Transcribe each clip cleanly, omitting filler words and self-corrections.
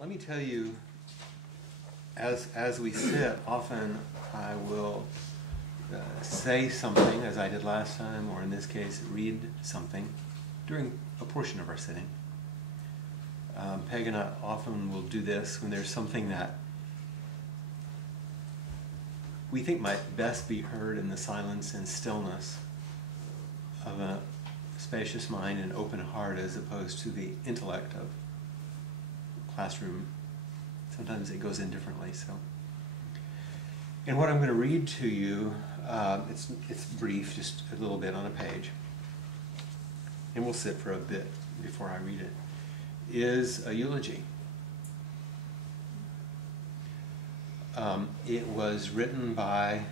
Let me tell you, as we sit, often I will say something, as I did last time, or in this case, read something during a portion of our sitting. Peg and I often will do this when there's something that we think might best be heard in the silence and stillness of a spacious mind and open heart, as opposed to the intellect of classroom. Sometimes it goes in differently. And what I'm going to read to you, it's brief, just a little bit on a page, and we'll sit for a bit before I read it, is a eulogy. It was written by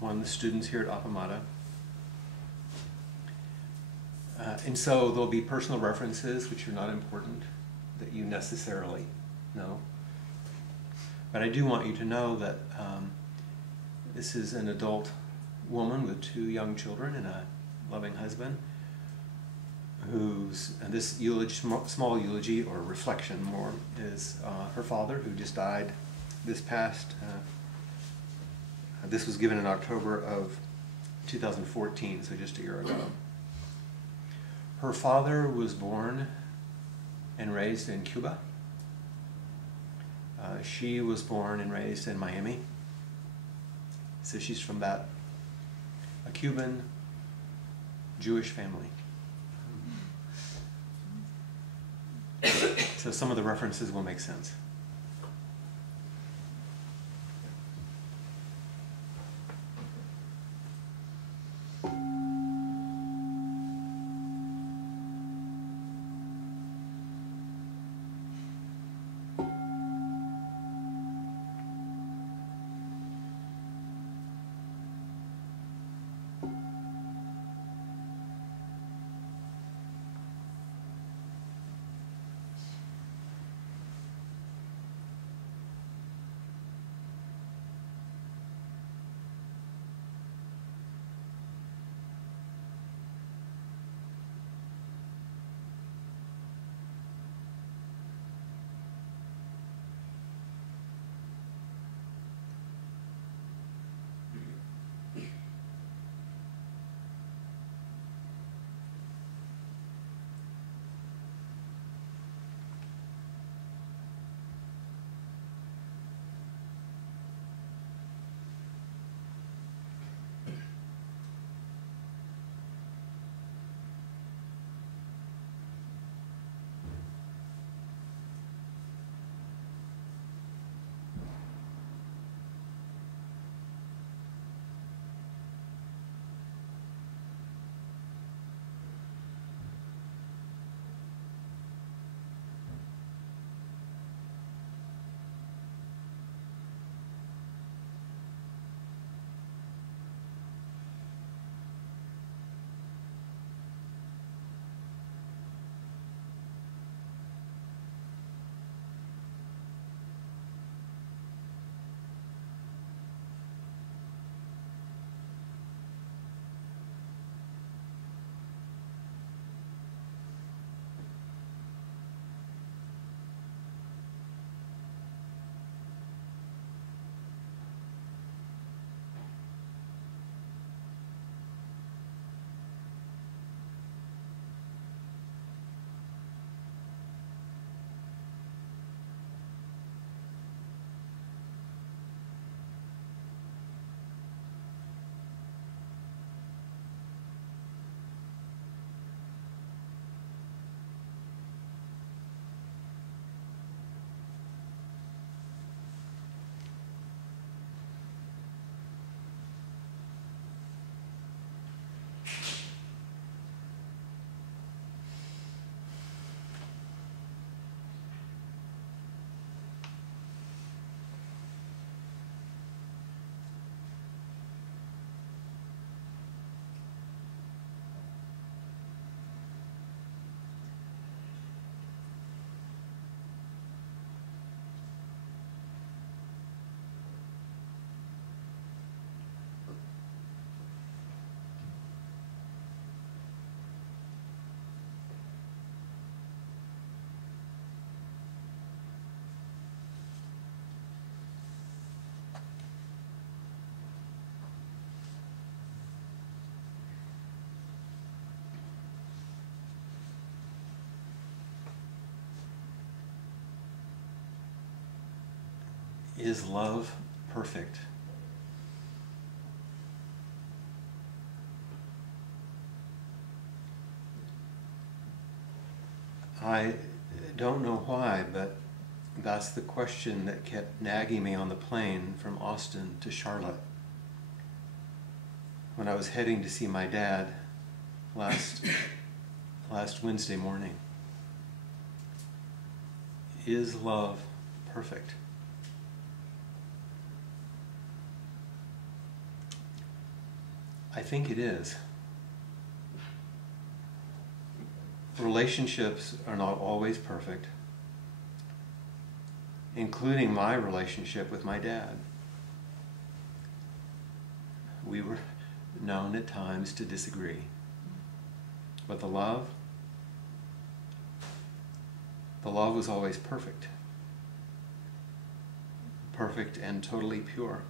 one of the students here at Appamada. And so there'll be personal references, which are not important, that you necessarily know. But I do want you to know that this is an adult woman with 2 young children and a loving husband, and this eulogy, small eulogy or reflection more, is her father, who just died this past, this was given in October of 2014, so just a year ago. Her father was born and raised in Cuba. She was born and raised in Miami. So she's from a Cuban Jewish family. So some of the references will make sense. Is love perfect? I don't know why, but that's the question that kept nagging me on the plane from Austin to Charlotte when I was heading to see my dad last Wednesday morning. Is love perfect? I think it is. Relationships are not always perfect, including my relationship with my dad. We were known at times to disagree. But the love was always perfect. Perfect and totally pure.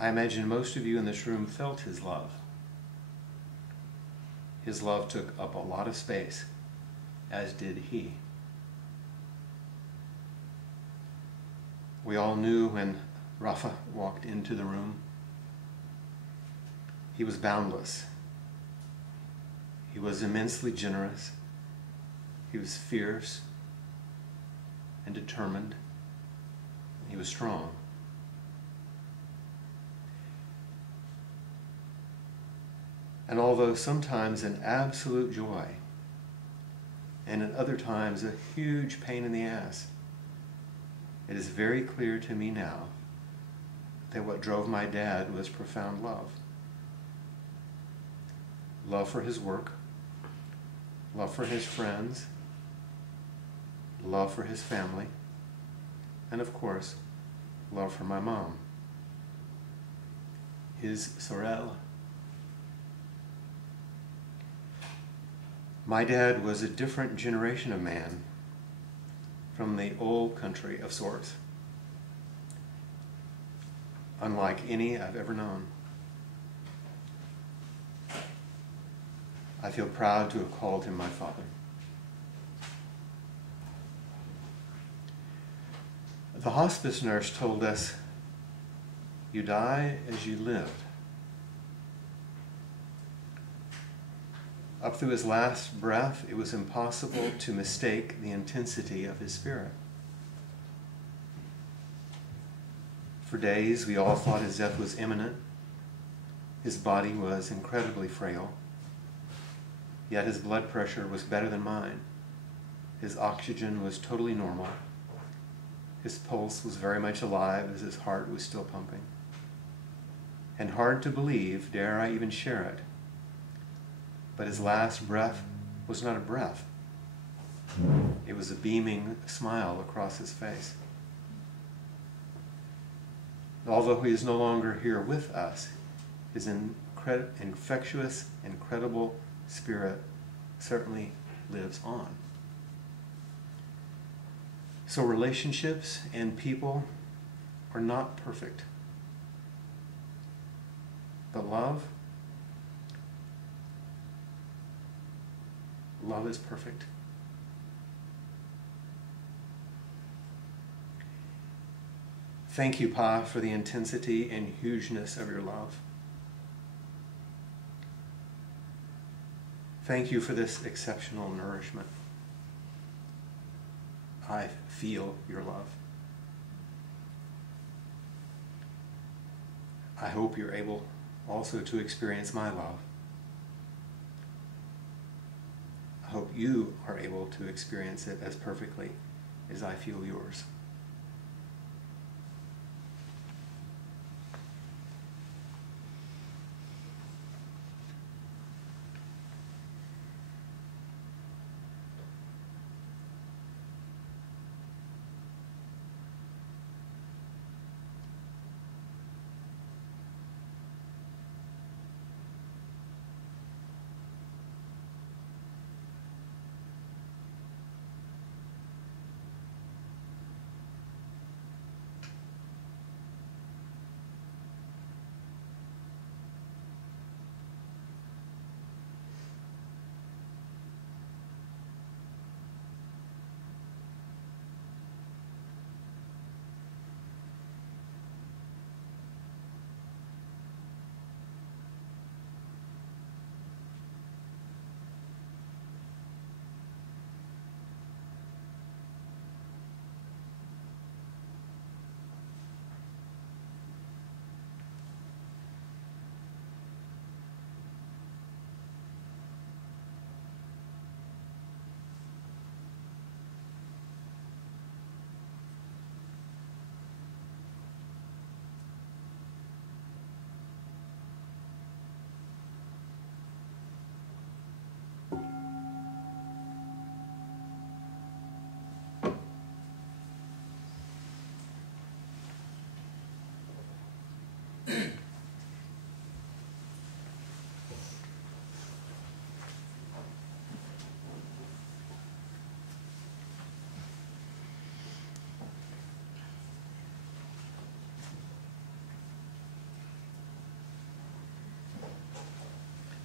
I imagine most of you in this room felt his love. His love took up a lot of space, as did he. We all knew when Rafa walked into the room. He was boundless. He was immensely generous. He was fierce and determined. He was strong. And although sometimes an absolute joy, and at other times a huge pain in the ass, it is very clear to me now that what drove my dad was profound love. Love for his work, love for his friends, love for his family, and of course, love for my mom, his sorelle. My dad was a different generation of man from the old country of sorts, unlike any I've ever known. I feel proud to have called him my father. The hospice nurse told us, "You die as you lived." Up through his last breath, it was impossible to mistake the intensity of his spirit. For days, we all thought his death was imminent. His body was incredibly frail, yet his blood pressure was better than mine. His oxygen was totally normal. His pulse was very much alive as his heart was still pumping. And hard to believe, dare I even share it, but his last breath was not a breath. It was a beaming smile across his face. Although he is no longer here with us, his infectious, incredible spirit certainly lives on. So relationships and people are not perfect. But love is perfect. Thank you, Pa, for the intensity and hugeness of your love. Thank you for this exceptional nourishment. I feel your love. I hope you're able also to experience my love. I hope you are able to experience it as perfectly as I feel yours.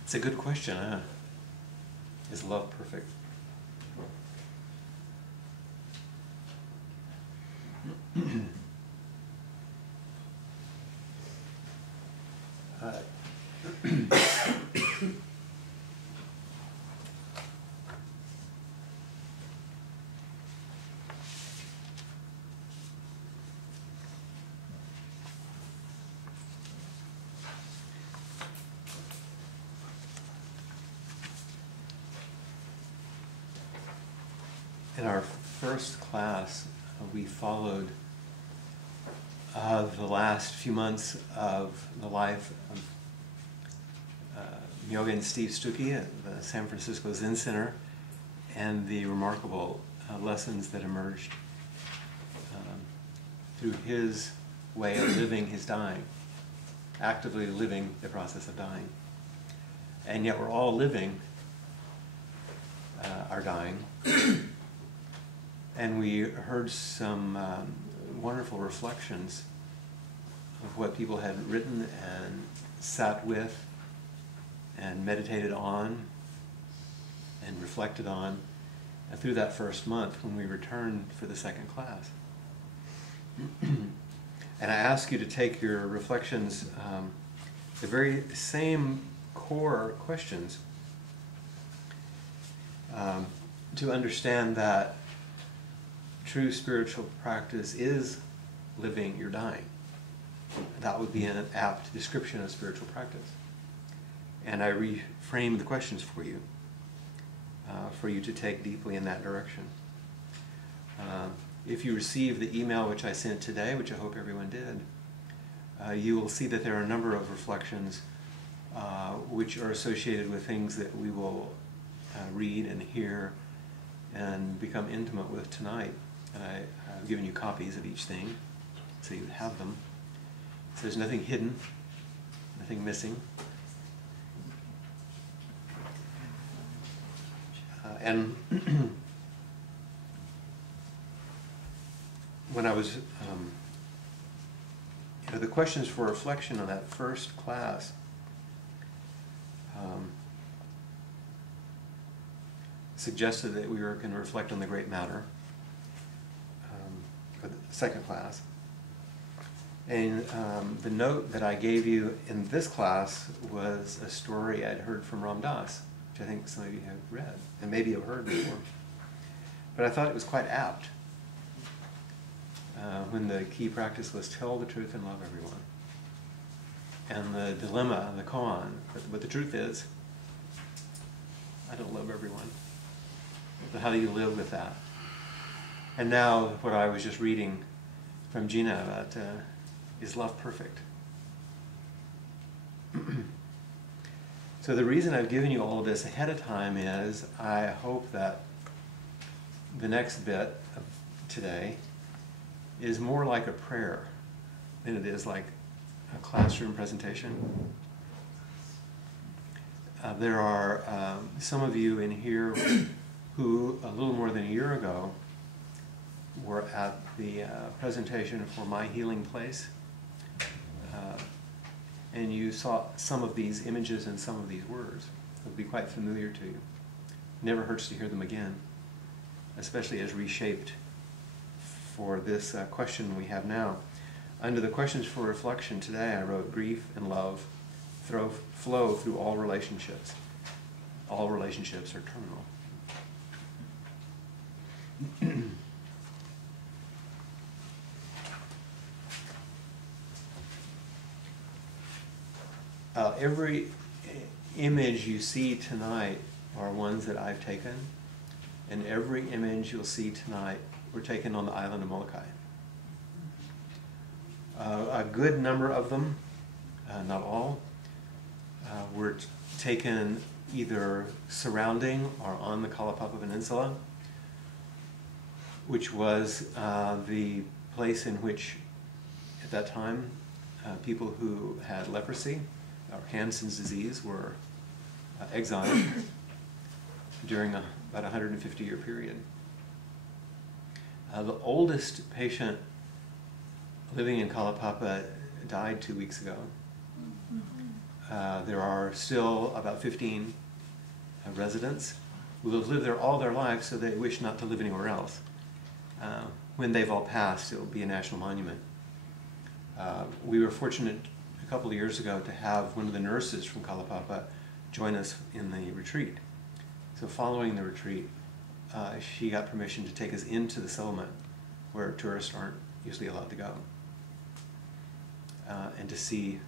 It's a good question, huh? Is love perfect? In our first class, we followed the last few months of the life of Myogen Steve Stuckey at the San Francisco Zen Center, and the remarkable lessons that emerged through his way of living his dying, actively living the process of dying. And yet we're all living our dying. And we heard some wonderful reflections of what people had written and sat with and meditated on and reflected on through that first month when we returned for the second class. And I ask you to take your reflections, the very same core questions, to understand that true spiritual practice is living your dying. That would be an apt description of spiritual practice. And I reframe the questions for you to take deeply in that direction. If you received the email which I sent today, which I hope everyone did, you will see that there are a number of reflections which are associated with things that we will read and hear and become intimate with tonight. And I've given you copies of each thing, so you have them. So there's nothing hidden, nothing missing. And when I was, the questions for reflection on that first class suggested that we were going to reflect on the great matter for the second class. And the note that I gave you in this class was a story I'd heard from Ram Dass, which I think some of you have read, and maybe have heard before. But I thought it was quite apt when the key practice was tell the truth and love everyone. And the dilemma, the koan, but the truth is, I don't love everyone. But how do you live with that? And now what I was just reading from Gina about, is love perfect? So the reason I've given you all of this ahead of time is I hope that the next bit of today is more like a prayer than it is like a classroom presentation. There are some of you in here who a little more than a year ago were at the presentation for My Healing Place. And you saw some of these images and some of these words. It would be quite familiar to you. Never hurts to hear them again, especially as reshaped for this question we have now. Under the questions for reflection today, I wrote grief and love flow through all relationships. All relationships are terminal. Every image you see tonight are ones that I've taken, and every image you'll see tonight were taken on the island of Molokai. A good number of them, not all, were taken either surrounding or on the Kalapapa Peninsula, which was the place in which, at that time, people who had leprosy or Hansen's disease were exiled during about a 150-year period. The oldest patient living in Kalapapa died 2 weeks ago. There are still about 15 residents who have lived there all their lives, so they wish not to live anywhere else. When they've all passed, it will be a national monument. We were fortunate a couple of years ago to have one of the nurses from Kalaupapa join us in the retreat. So following the retreat, she got permission to take us into the settlement where tourists aren't usually allowed to go, and to see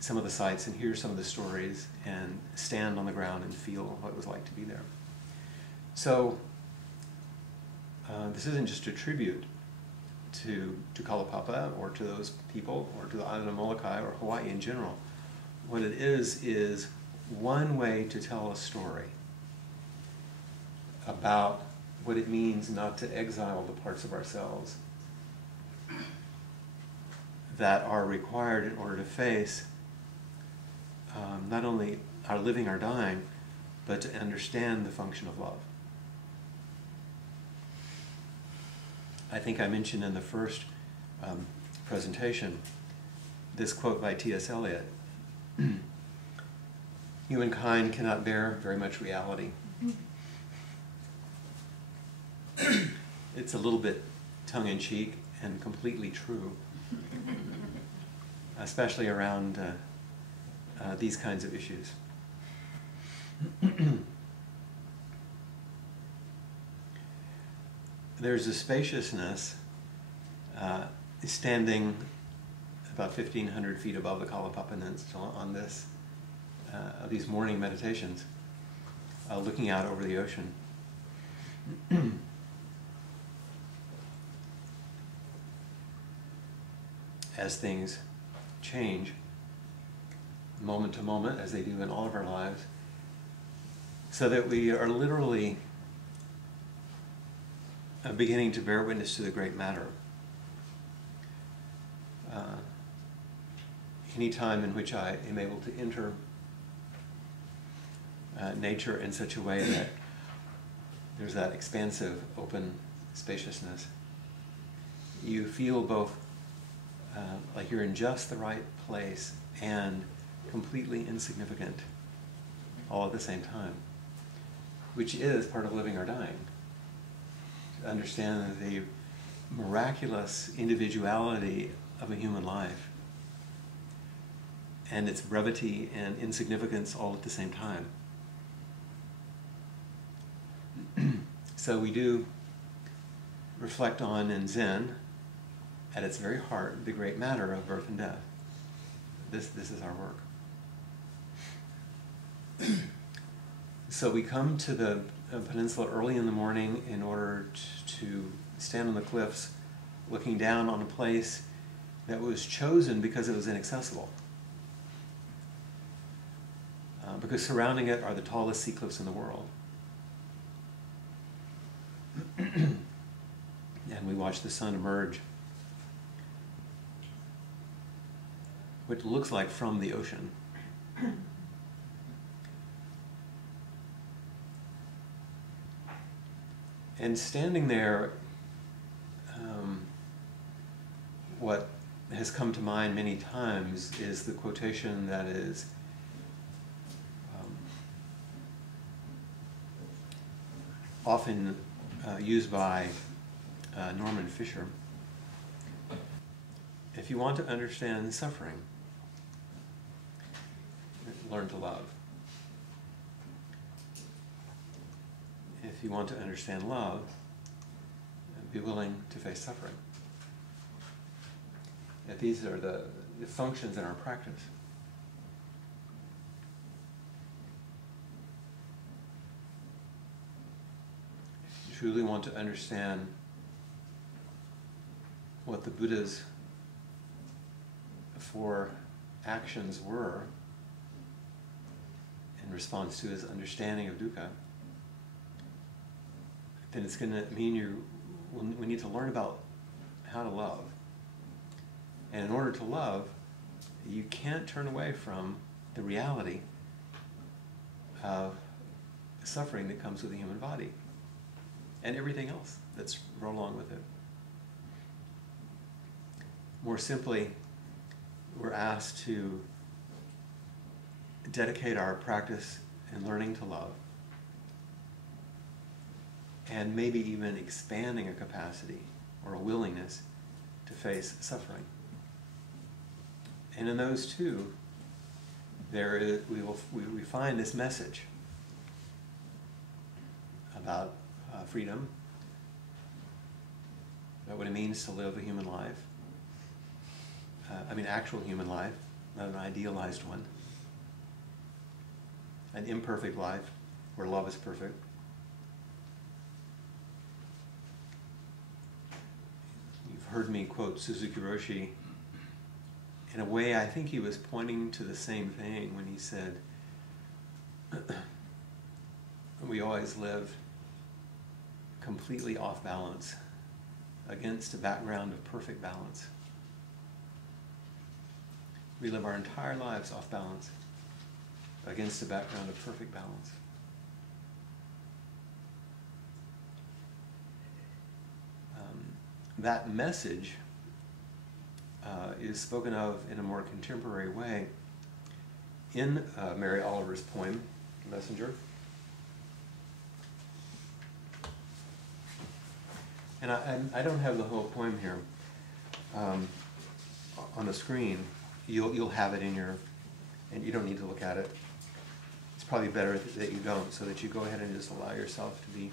some of the sights and hear some of the stories and stand on the ground and feel what it was like to be there. So this isn't just a tribute to Kalaupapa or to those people or to the island of Molokai or Hawaii in general. What it is one way to tell a story about what it means not to exile the parts of ourselves that are required in order to face not only our living, our dying, but to understand the function of love. I think I mentioned in the first presentation this quote by T.S. Eliot: "Humankind cannot bear very much reality." It's a little bit tongue-in-cheek and completely true, especially around these kinds of issues. There's a spaciousness standing about 1,500 feet above the Kalaupapa Peninsula on this, these morning meditations, looking out over the ocean. As things change, moment to moment, as they do in all of our lives, so that we are literally beginning to bear witness to the great matter. Any time in which I am able to enter nature in such a way that there's that expansive, open spaciousness, you feel both like you're in just the right place and completely insignificant all at the same time, which is part of living or dying. To understand the miraculous individuality of a human life and its brevity and insignificance all at the same time. So we do reflect on in Zen, at its very heart, the great matter of birth and death. This is our work. So we come to the peninsula early in the morning in order to stand on the cliffs looking down on a place that was chosen because it was inaccessible. Because surrounding it are the tallest sea cliffs in the world. And we watch the sun emerge, which looks like from the ocean. And standing there, what has come to mind many times is the quotation that is often used by Norman Fisher. If you want to understand suffering, learn to love. If you want to understand love, be willing to face suffering. That these are the functions in our practice. If you truly want to understand what the Buddha's four actions were in response to his understanding of dukkha, then it's going to mean we need to learn about how to love. And in order to love, you can't turn away from the reality of suffering that comes with the human body and everything else that's brought along with it. More simply, we're asked to dedicate our practice in learning to love, and maybe even expanding a capacity or a willingness to face suffering. And in those two, we find this message about freedom, about what it means to live a human life. Actual human life, not an idealized one. An imperfect life where love is perfect. You've heard me quote Suzuki Roshi. In a way, I think he was pointing to the same thing when he said, we always live completely off balance against a background of perfect balance. We live our entire lives off balance against a background of perfect balance. That message is spoken of in a more contemporary way in Mary Oliver's poem, Messenger. And I don't have the whole poem here on the screen. You'll have it in your, and you don't need to look at it. It's probably better that you don't, so that you go ahead and just allow yourself to be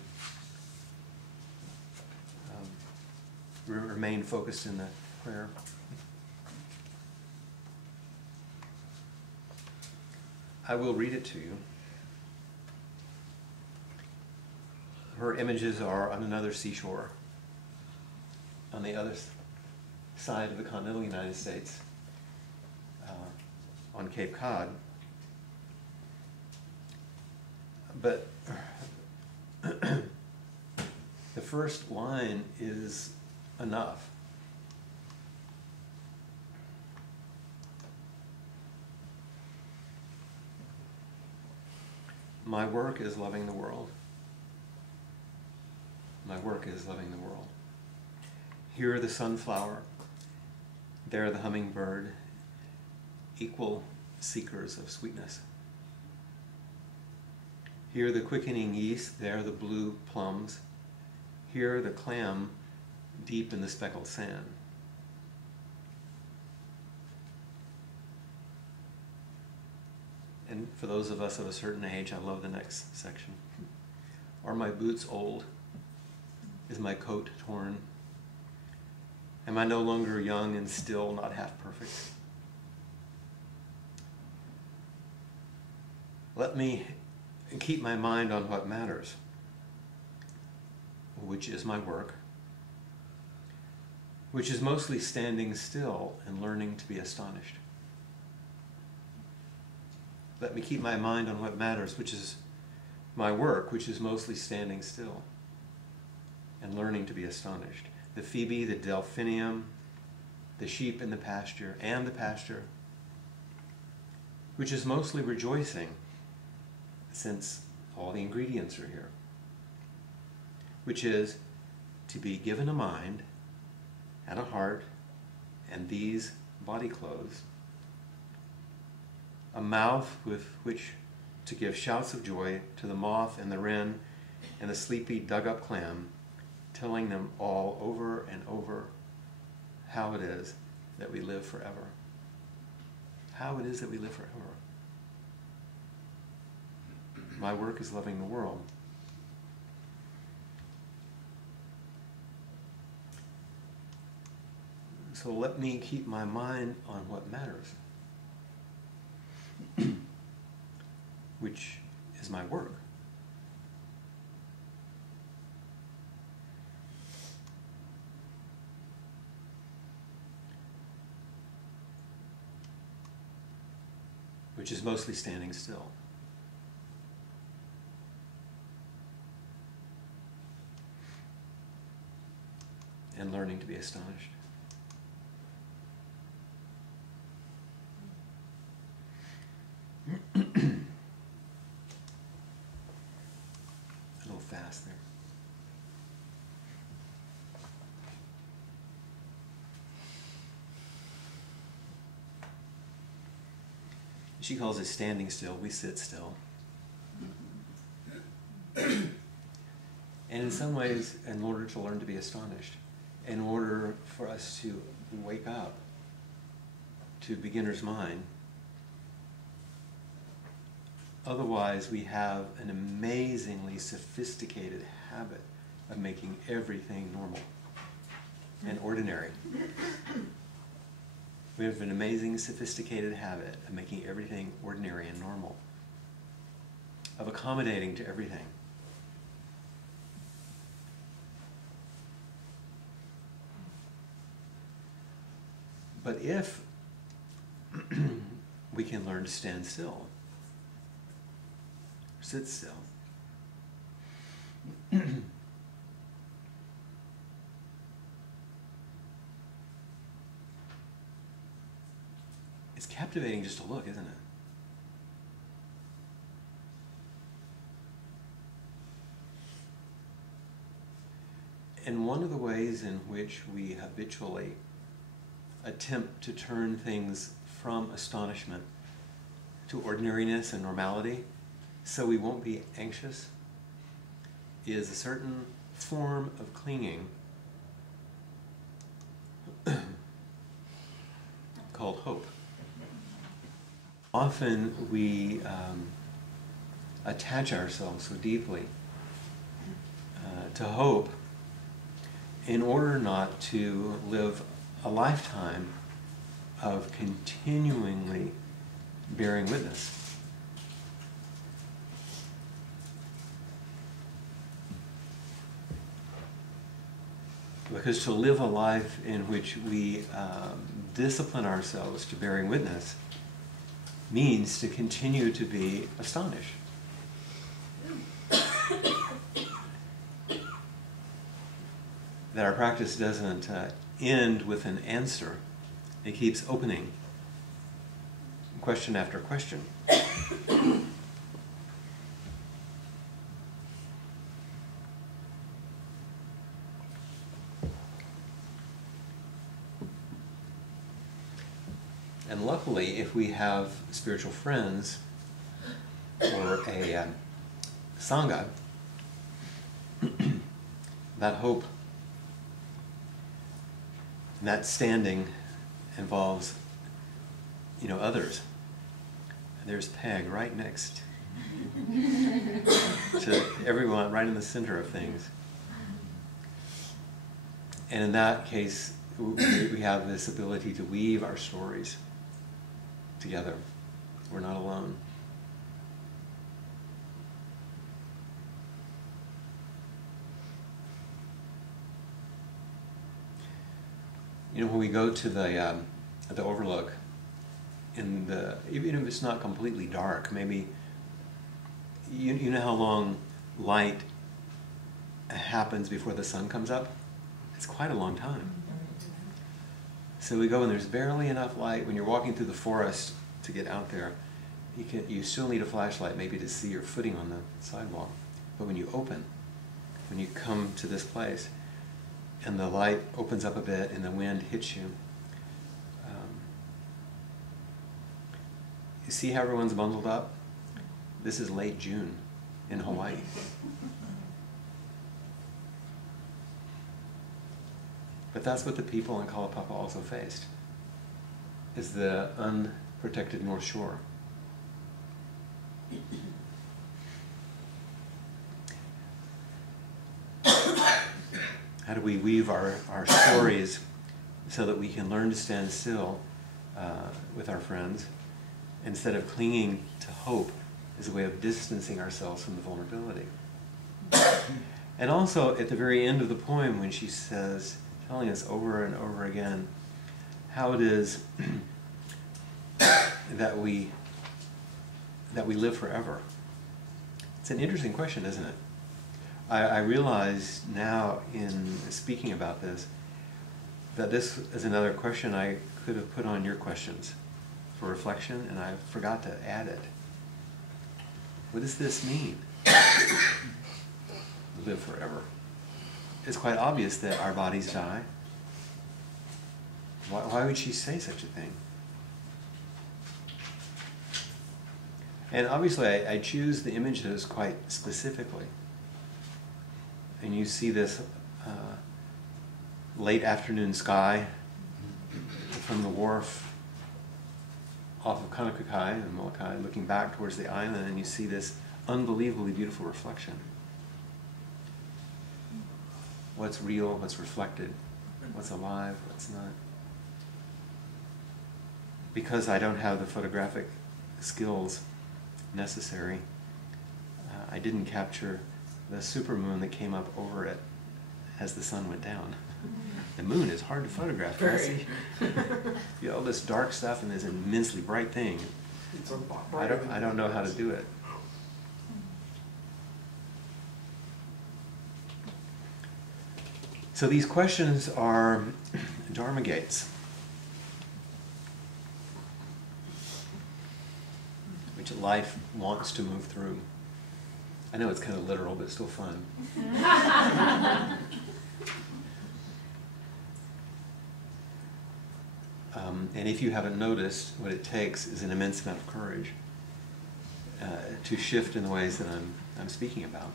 remain focused in the prayer. I will read it to you. Her images are on another seashore, on the other side of the continental United States, on Cape Cod. But the first line is enough. My work is loving the world. My work is loving the world. Here the sunflower, there the hummingbird, equal seekers of sweetness. Here the quickening yeast, there the blue plums. Here the clam, deep in the speckled sand. And for those of us of a certain age, I love the next section. Are my boots old? Is my coat torn? Am I no longer young and still not half perfect? Let me keep my mind on what matters, which is my work, which is mostly standing still and learning to be astonished. Let me keep my mind on what matters, which is my work, which is mostly standing still and learning to be astonished. The phoebe, the delphinium, the sheep in the pasture, and the pasture, which is mostly rejoicing, since all the ingredients are here, which is to be given a mind and a heart and these body clothes, a mouth with which to give shouts of joy to the moth and the wren and the sleepy dug-up clam, telling them all over and over how it is that we live forever. How it is that we live forever. My work is loving the world. So let me keep my mind on what matters, which is my work. Which is mostly standing still. And learning to be astonished. A little fast there. She calls it standing still. We sit still. And in some ways, in order to learn to be astonished, in order for us to wake up to beginner's mind, otherwise we have an amazingly sophisticated habit of making everything normal and ordinary. We have an amazing sophisticated habit of making everything ordinary and normal, of accommodating to everything. But if we can learn to stand still, sit still, it's captivating just to look, isn't it? And one of the ways in which we habitually attempt to turn things from astonishment to ordinariness and normality, so we won't be anxious, is a certain form of clinging called hope. Often we attach ourselves so deeply to hope in order not to live a lifetime of continually bearing witness. Because to live a life in which we discipline ourselves to bearing witness means to continue to be astonished. That our practice doesn't end with an answer. It keeps opening, question after question. And luckily, if we have spiritual friends or a sangha, that hope, that standing involves, others. There's Peg right next to everyone, right in the center of things. And in that case, we have this ability to weave our stories together. We're not alone. When we go to the overlook, even if it's not completely dark, maybe you know how long light happens before the sun comes up? It's quite a long time. So we go and there's barely enough light. When you're walking through the forest to get out there, you still need a flashlight maybe to see your footing on the sidewalk. But when you come to this place, and the light opens up a bit and the wind hits you, you see how everyone's bundled up? This is late June in Hawaii. But that's what the people in Kalapapa also faced, is the unprotected North Shore. How do we weave our stories so that we can learn to stand still with our friends instead of clinging to hope as a way of distancing ourselves from the vulnerability? And also at the very end of the poem, when she says, telling us over and over again how it is that we live forever. It's an interesting question, isn't it? I realize now in speaking about this that this is another question I could have put on your questions for reflection, and I forgot to add it. What does this mean? Live forever. It's quite obvious that our bodies die. Why would she say such a thing? And obviously I choose the images quite specifically. And you see this late afternoon sky from the wharf off of Kanakakai and Molokai, looking back towards the island, and you see this unbelievably beautiful reflection. What's real, what's reflected, what's alive, what's not. Because I don't have the photographic skills necessary, I didn't capture the supermoon that came up over it as the sun went down. The moon is hard to photograph. Very. You know, all this dark stuff and this immensely bright thing. It's a lot I brighter than don't know how to do it. So these questions are Dharma gates, which life wants to move through. I know it's kind of literal, but it's still fun. And if you haven't noticed, what it takes is an immense amount of courage to shift in the ways that I'm speaking about.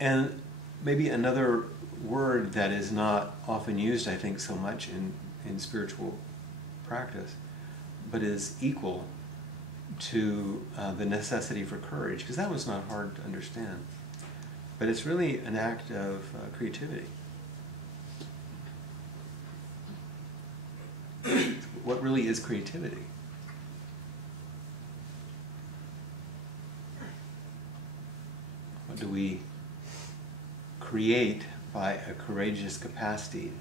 And maybe another word that is not often used, I think, so much in spiritual practice, but is equal to the necessity for courage, because that was not hard to understand. But it's really an act of creativity. What really is creativity? What do we create by a courageous capacity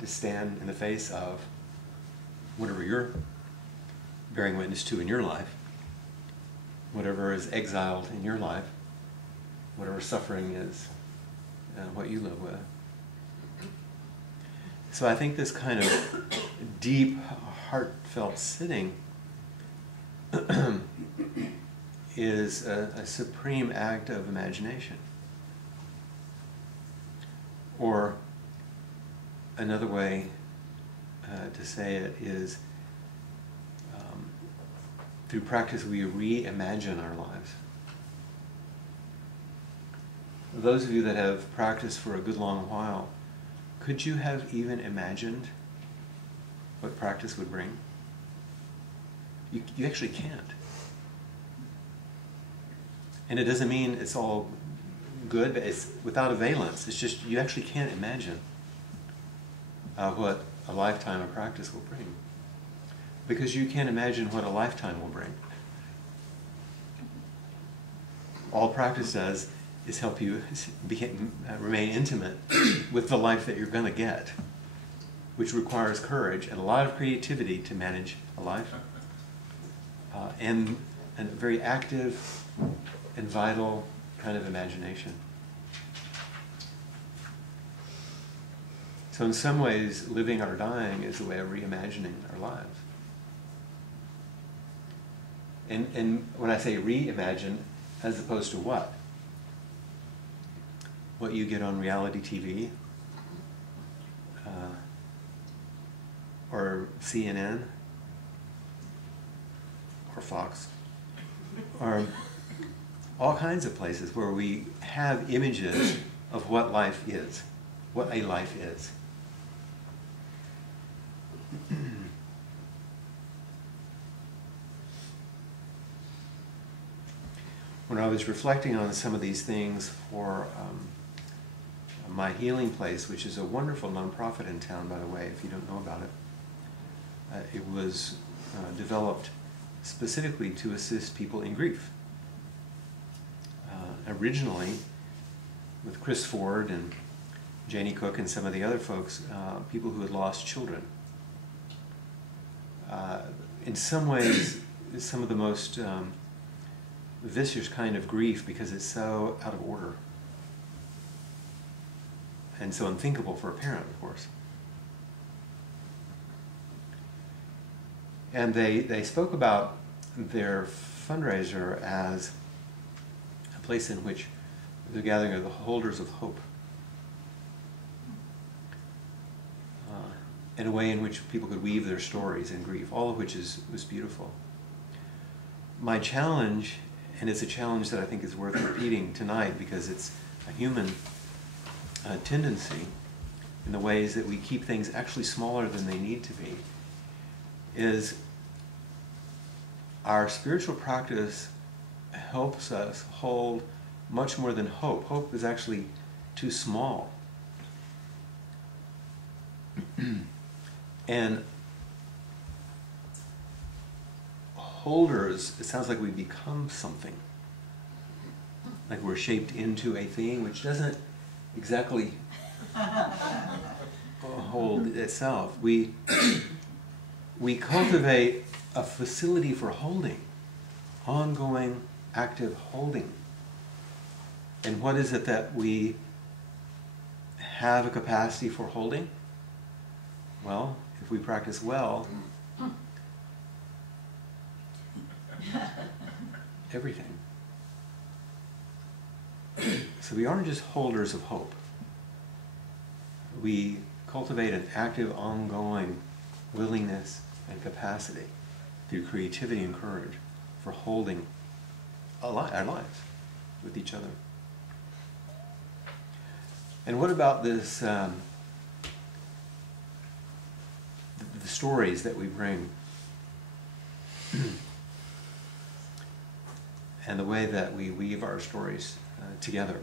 to stand in the face of whatever you're bearing witness to in your life, whatever is exiled in your life, whatever suffering is what you live with. So I think this kind of deep, heartfelt sitting is a supreme act of imagination. Or another way to say it is, through practice we reimagine our lives. Those of you that have practiced for a good long while, could you have even imagined what practice would bring? You actually can't. And it doesn't mean it's all good, but it's without a valence. It's just you actually can't imagine what a lifetime of practice will bring. Because you can't imagine what a lifetime will bring. All practice does is help you remain intimate with the life that you're going to get, which requires courage and a lot of creativity to manage a life, and a very active and vital kind of imagination. So in some ways, living or dying is a way of reimagining our lives. And when I say reimagine, as opposed to what? What you get on reality TV, or CNN, or Fox, or all kinds of places where we have images of what life is, what a life is. When I was reflecting on some of these things for My Healing Place, which is a wonderful nonprofit in town, by the way, if you don't know about it, it was developed specifically to assist people in grief. Originally, with Chris Ford and Janie Cook and some of the other folks, people who had lost children. In some ways, some of the most vicious kind of grief, because it's so out of order and so unthinkable for a parent, of course. And they spoke about their fundraiser as a place in which the gathering of the holders of hope. in a way in which people could weave their stories in grief, all of which was beautiful. My challenge, and it's a challenge that I think is worth repeating tonight because it's a human tendency in the ways that we keep things actually smaller than they need to be, is our spiritual practice helps us hold much more than hope. Hope is actually too small. And holders, it sounds like we become something. Like we're shaped into a thing which doesn't exactly hold itself. We cultivate a facility for holding, ongoing, active holding. And what is it that we have a capacity for holding? Well, if we practice well, everything. So we aren't just holders of hope. We cultivate an active, ongoing willingness and capacity through creativity and courage for holding our lives with each other. And what about this, the stories that we bring and the way that we weave our stories together?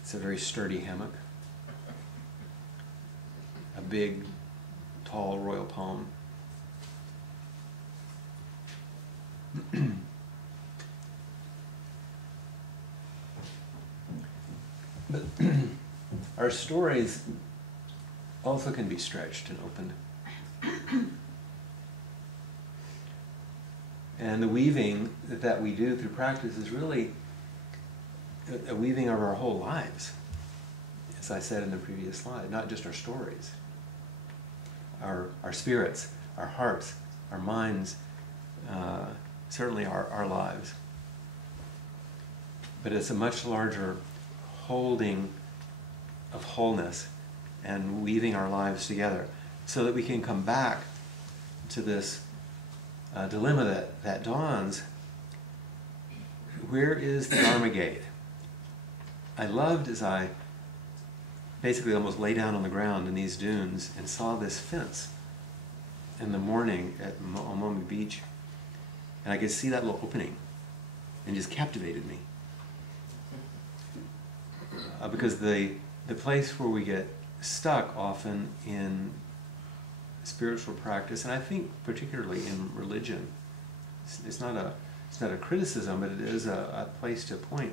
It's a very sturdy hammock, a big, tall royal palm. But our stories also can be stretched and opened. And the weaving that we do through practice is really a weaving of our whole lives, as I said in the previous slide, not just our stories. Our spirits, our hearts, our minds, certainly our lives. But it's a much larger holding of wholeness and weaving our lives together so that we can come back to this dilemma that dawns. Where is the Dharma gate? I loved as I basically almost lay down on the ground in these dunes and saw this fence in the morning at Omomi Beach, and I could see that little opening and just captivated me. Because the place where we get stuck often in spiritual practice, and I think particularly in religion, it's not a criticism, but it is a place to point,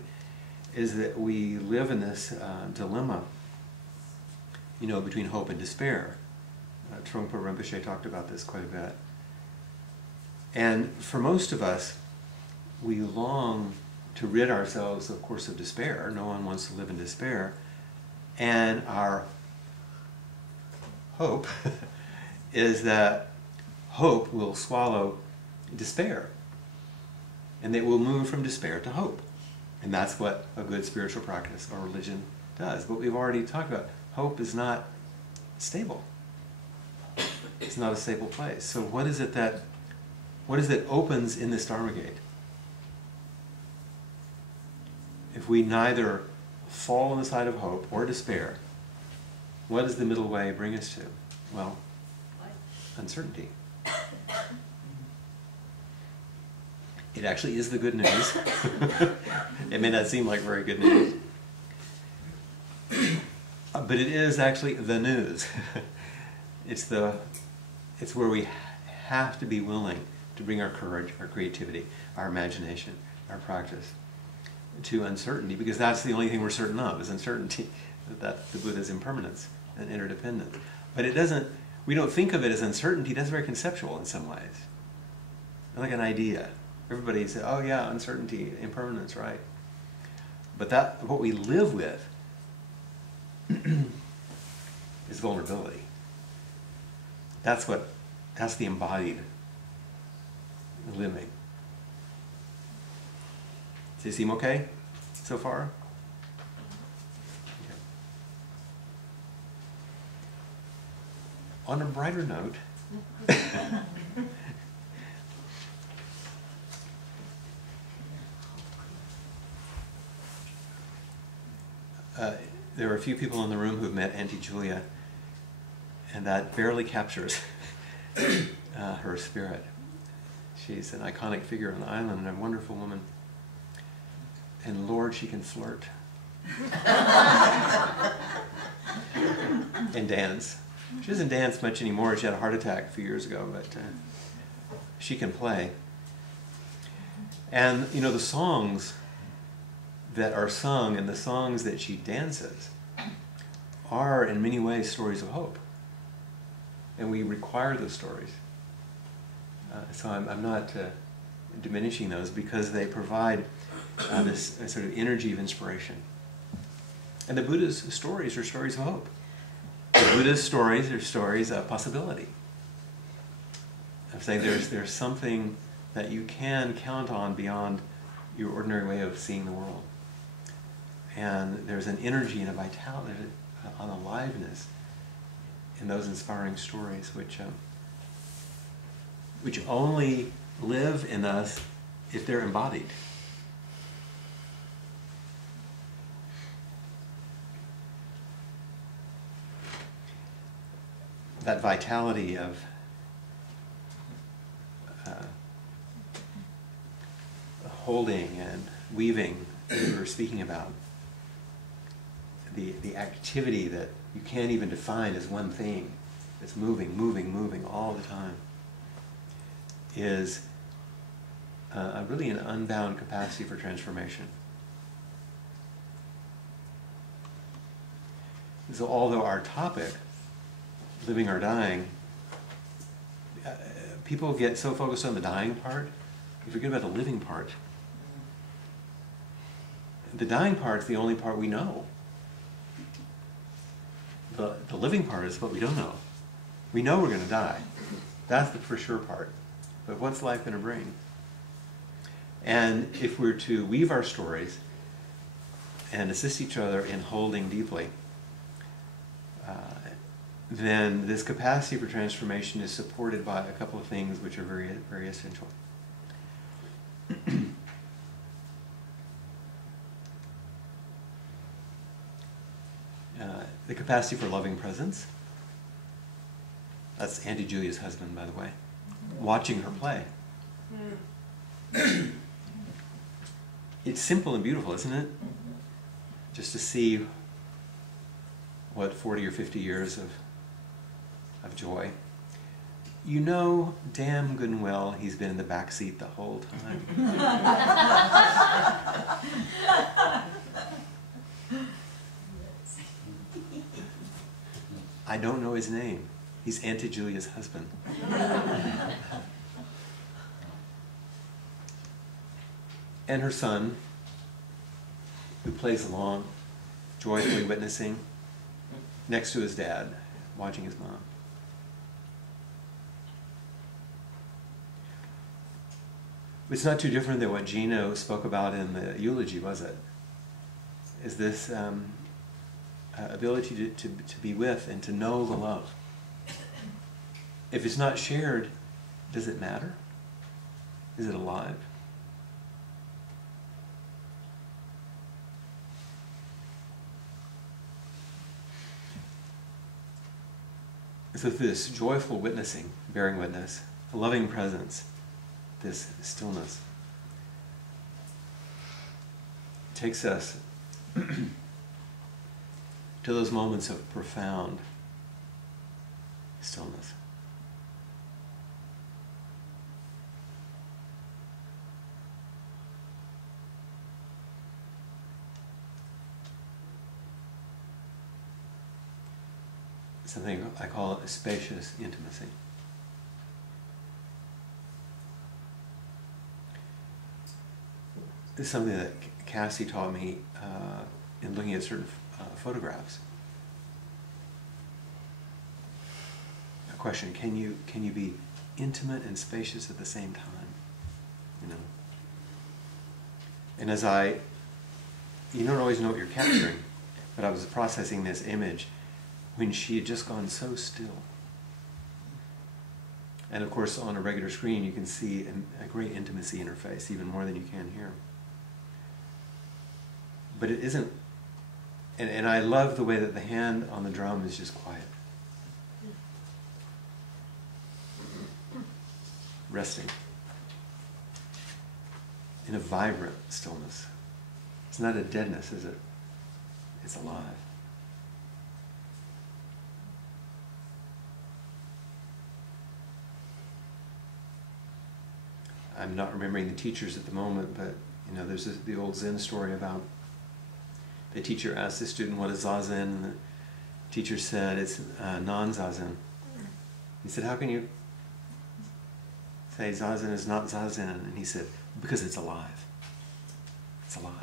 is that we live in this dilemma, between hope and despair. Trungpa Rinpoche talked about this quite a bit. And for most of us, we long to rid ourselves, of course, of despair. No one wants to live in despair. And our hope is that hope will swallow despair. And that we'll move from despair to hope. And that's what a good spiritual practice or religion does. But we've already talked about hope is not stable. It's not a stable place. So what is it that opens in this Dharma gate? If we neither fall on the side of hope or despair, what does the middle way bring us to? Well, uncertainty. It actually is the good news. It may not seem like very good news. But it is actually the news. It's where we have to be willing to bring our courage, our creativity, our imagination, our practice to uncertainty, because that's the only thing we're certain of, is uncertainty, that the Buddha's impermanence and interdependence. But we don't think of it as uncertainty. That's very conceptual in some ways. Like an idea. Everybody says, oh yeah, uncertainty, impermanence, right? But what we live with is vulnerability. That's the embodied living. Does it seem okay so far? On a brighter note, there are a few people in the room who've met Auntie Julia, and that barely captures her spirit. She's an iconic figure on the island and a wonderful woman. And Lord, she can flirt. And dance. She doesn't dance much anymore. She had a heart attack a few years ago, but she can play. And, you know, the songs that are sung and the songs that she dances are, in many ways, stories of hope. And we require those stories. So I'm not diminishing those, because they provide this sort of energy of inspiration. And the Buddha's stories are stories of hope. The Buddha's stories are stories of possibility. Of saying there's something that you can count on beyond your ordinary way of seeing the world. And there's an energy and a vitality, an aliveness in those inspiring stories, which only live in us if they're embodied. That vitality of holding and weaving that we were speaking about, the activity that you can't even define as one thing, it's moving, moving, moving all the time, is really an unbound capacity for transformation. So although our topic, living or dying, people get so focused on the dying part, you forget about the living part. The dying part's the only part we know. The living part is what we don't know. We know we're going to die. That's the for sure part. But what's life going to bring? And if we're to weave our stories and assist each other in holding deeply, then this capacity for transformation is supported by a couple of things which are very, very essential. The capacity for loving presence. That's Auntie Julia's husband, by the way. Watching her play. It's simple and beautiful, isn't it? Just to see what 40 or 50 years of joy. You know damn good and well he's been in the back seat the whole time. I don't know his name. He's Auntie Julia's husband. And her son, who plays along, joyfully witnessing, next to his dad, watching his mom. It's not too different than what Gino spoke about in the eulogy, was it? Is this ability to be with and to know the love. If it's not shared, does it matter? Is it alive? So this joyful witnessing, bearing witness, a loving presence, this stillness, takes us to those moments of profound stillness. Something I call a spacious intimacy. This is something that Cassie taught me in looking at certain photographs. A question: Can you be intimate and spacious at the same time? You know. And as you don't always know what you're capturing, but I was processing this image when she had just gone so still. And of course, on a regular screen, you can see a great intimacy interface, even more than you can here. But it isn't, and I love the way that the hand on the drum is just quiet. Resting. In a vibrant stillness. It's not a deadness, is it? It's alive. I'm not remembering the teachers at the moment, but there's the old Zen story about the teacher asked the student, what is Zazen? And the teacher said, it's non-Zazen. He said, how can you say Zazen is not Zazen? And he said, because it's alive. It's alive.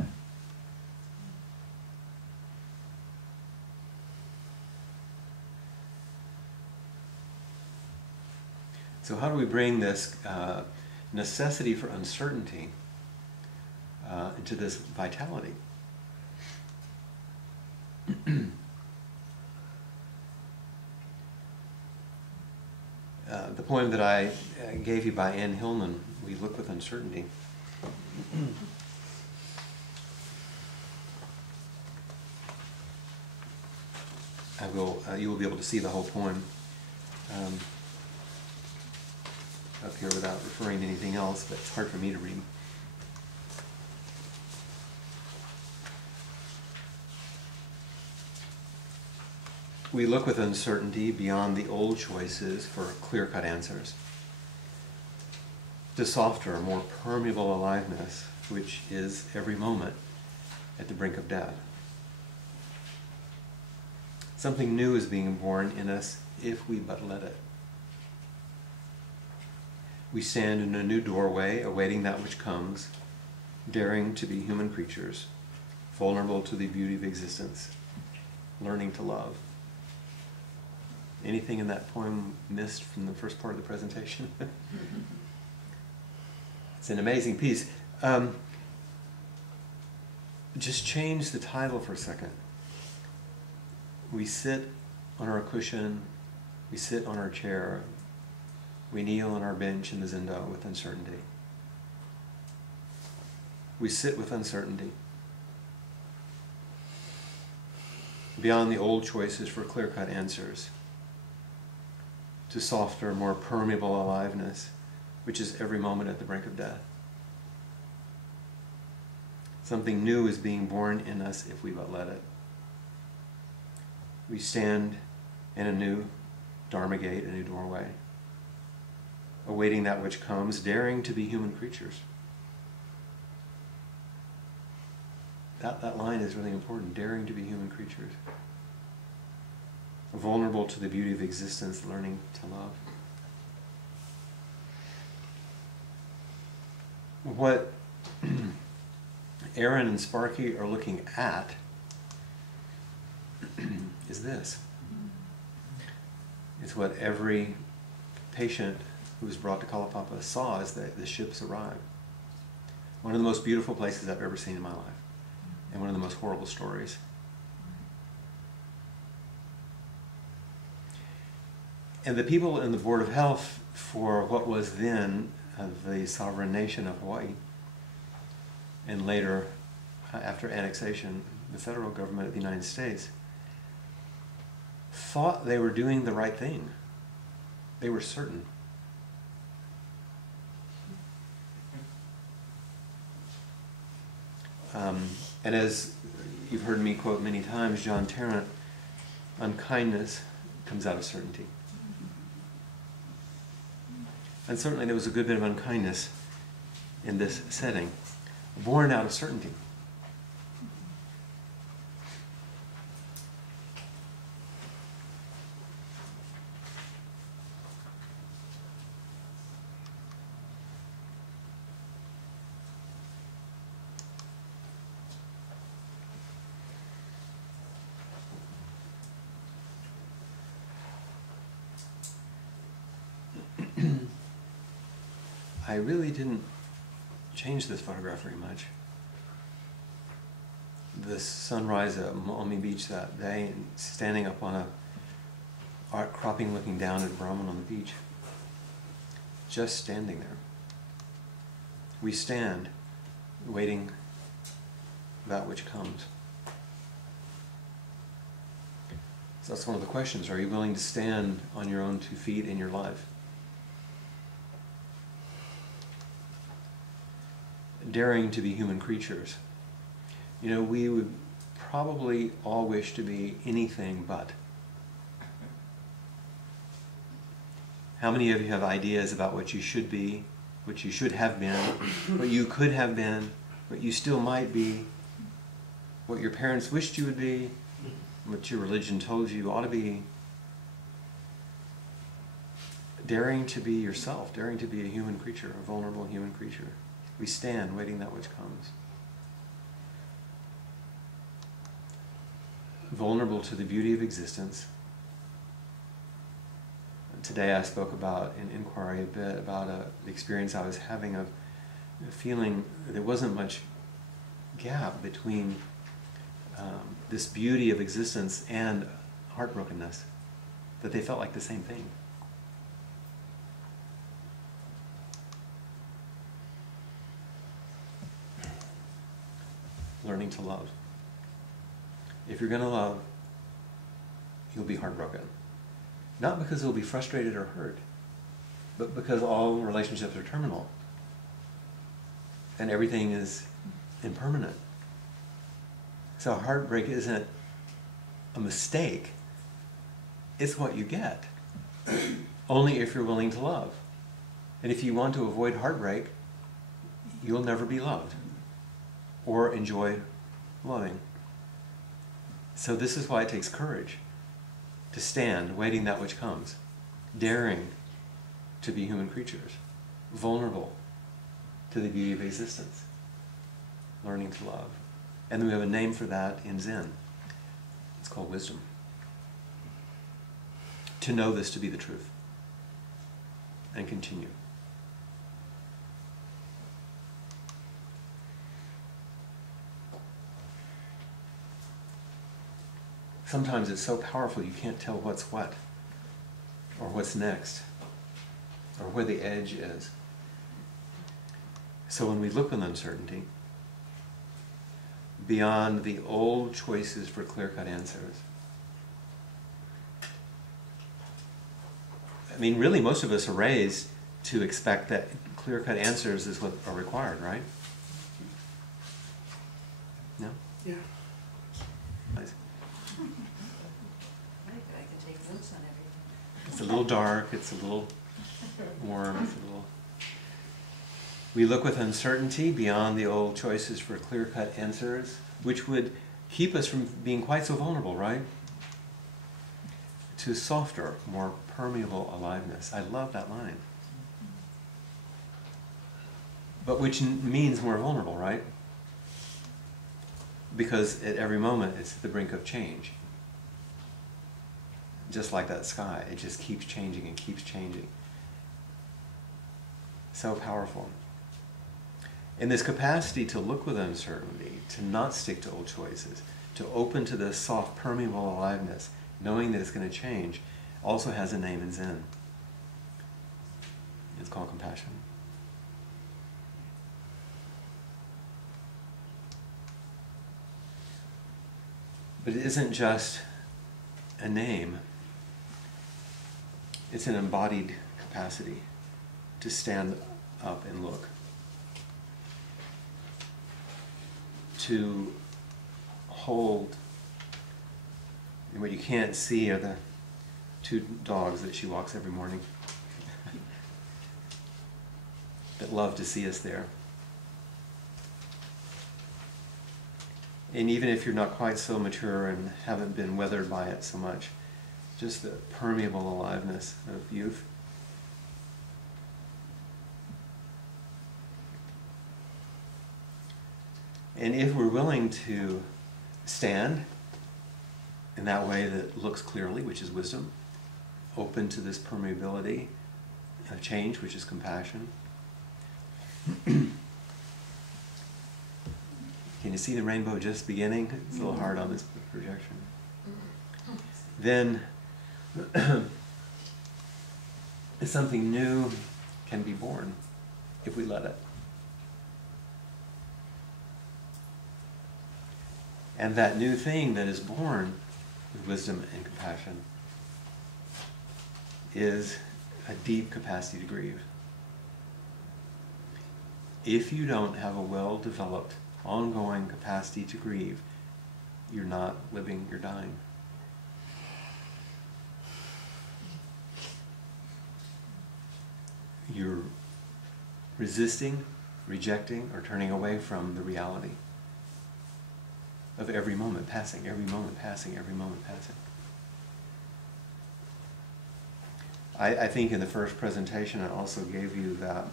So how do we bring this necessity for uncertainty into this vitality? The poem that I gave you by Anne Hillman, We Look with Uncertainty. You will be able to see the whole poem up here without referring to anything else, but it's hard for me to read. We look with uncertainty beyond the old choices for clear-cut answers, to softer, more permeable aliveness, which is every moment at the brink of death. Something new is being born in us if we but let it. We stand in a new doorway, awaiting that which comes, daring to be human creatures, vulnerable to the beauty of existence, learning to love. Anything in that poem missed from the first part of the presentation? It's an amazing piece. Just change the title for a second. We sit on our cushion, we sit on our chair, we kneel on our bench in the zendo with uncertainty. We sit with uncertainty. Beyond the old choices for clear-cut answers, to softer, more permeable aliveness, which is every moment at the brink of death. Something new is being born in us if we but let it. We stand in a new Dharma gate, a new doorway, awaiting that which comes, daring to be human creatures. That line is really important, daring to be human creatures. Vulnerable to the beauty of existence, learning to love. What Aaron and Sparky are looking at is this. It's what every patient who was brought to Kalapapa saw as the ships arrived. One of the most beautiful places I've ever seen in my life, and one of the most horrible stories. And the people in the Board of Health for what was then the sovereign nation of Hawaii, and later, after annexation, the federal government of the United States, thought they were doing the right thing. They were certain. And as you've heard me quote many times, John Tarrant, unkindness comes out of certainty. And certainly there was a good bit of unkindness in this setting, born out of certainty. I really didn't change this photograph very much. The sunrise at Maumee Beach that day, and standing up on a art cropping looking down at Brahman on the beach. just standing there. We stand, waiting that which comes. So that's one of the questions. Are you willing to stand on your own 2 feet in your life? Daring to be human creatures. You know, we would probably all wish to be anything but. How many of you have ideas about what you should be, what you should have been, what you could have been, what you still might be, what your parents wished you would be, what your religion told you ought to be? Daring to be yourself, daring to be a human creature, a vulnerable human creature. We stand waiting that which comes. Vulnerable to the beauty of existence. Today I spoke about in Inquiry a bit about the experience I was having of feeling there wasn't much gap between this beauty of existence and heartbrokenness, that they felt like the same thing. Learning to love. If you're going to love, you'll be heartbroken. Not because you'll be frustrated or hurt, but because all relationships are terminal. And everything is impermanent. So heartbreak isn't a mistake. It's what you get. Only if you're willing to love. And if you want to avoid heartbreak, you'll never be loved or enjoy loving. So this is why it takes courage to stand, waiting that which comes, daring to be human creatures, vulnerable to the beauty of existence, learning to love. And then we have a name for that in Zen. It's called wisdom. To know this to be the truth and continue. Sometimes it's so powerful you can't tell what's what, or what's next, or where the edge is. So when we look with uncertainty, beyond the old choices for clear-cut answers, I mean, really, most of us are raised to expect that clear-cut answers is what are required, right? No? Yeah. Nice. I can take notes on everything. It's a little dark, it's a little warm, it's a little... We look with uncertainty beyond the old choices for clear-cut answers, which would keep us from being quite so vulnerable, right? To softer, more permeable aliveness. I love that line. But which means more vulnerable, right? Because at every moment it's at the brink of change. Just like that sky, it just keeps changing and keeps changing. So powerful. And this capacity to look with uncertainty, to not stick to old choices, to open to this soft, permeable aliveness, knowing that it's going to change, also has a name in Zen. It's called compassion. But it isn't just a name. It's an embodied capacity to stand up and look. To hold, and what you can't see are the 2 dogs that she walks every morning that love to see us there. And even if you're not quite so mature and haven't been weathered by it so much, just the permeable aliveness of youth. And if we're willing to stand in that way that looks clearly, which is wisdom, open to this permeability of change, which is compassion. Can you see the rainbow just beginning? It's a little hard on this projection. Then something new can be born if we let it. And that new thing that is born with wisdom and compassion is a deep capacity to grieve. If you don't have a well-developed, ongoing capacity to grieve, you're not living, you're dying. You're resisting, rejecting, or turning away from the reality of every moment passing, every moment passing, every moment passing. I think in the first presentation I also gave you that.